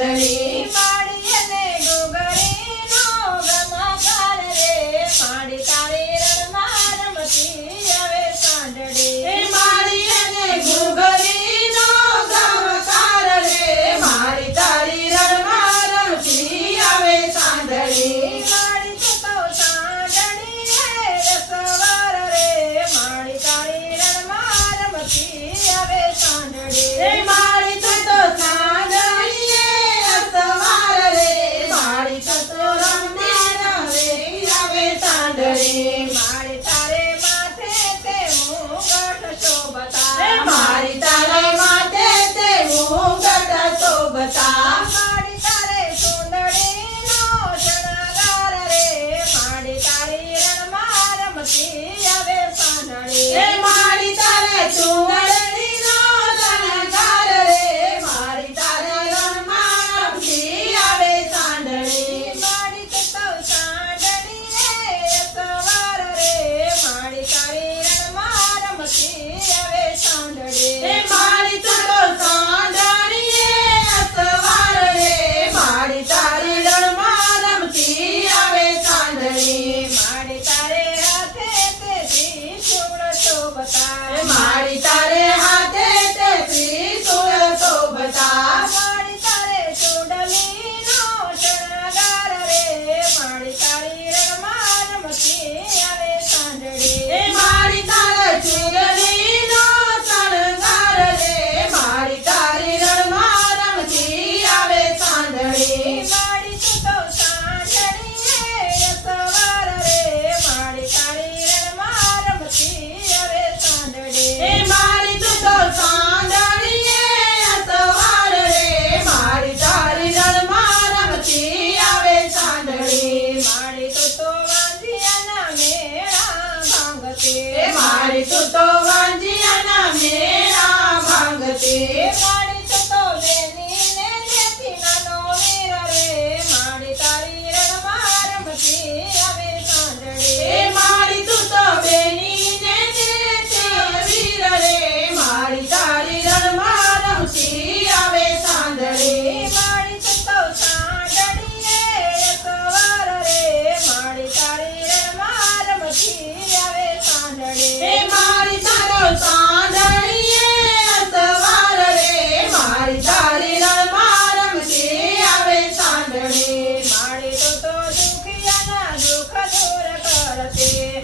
Hare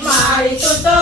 买一送一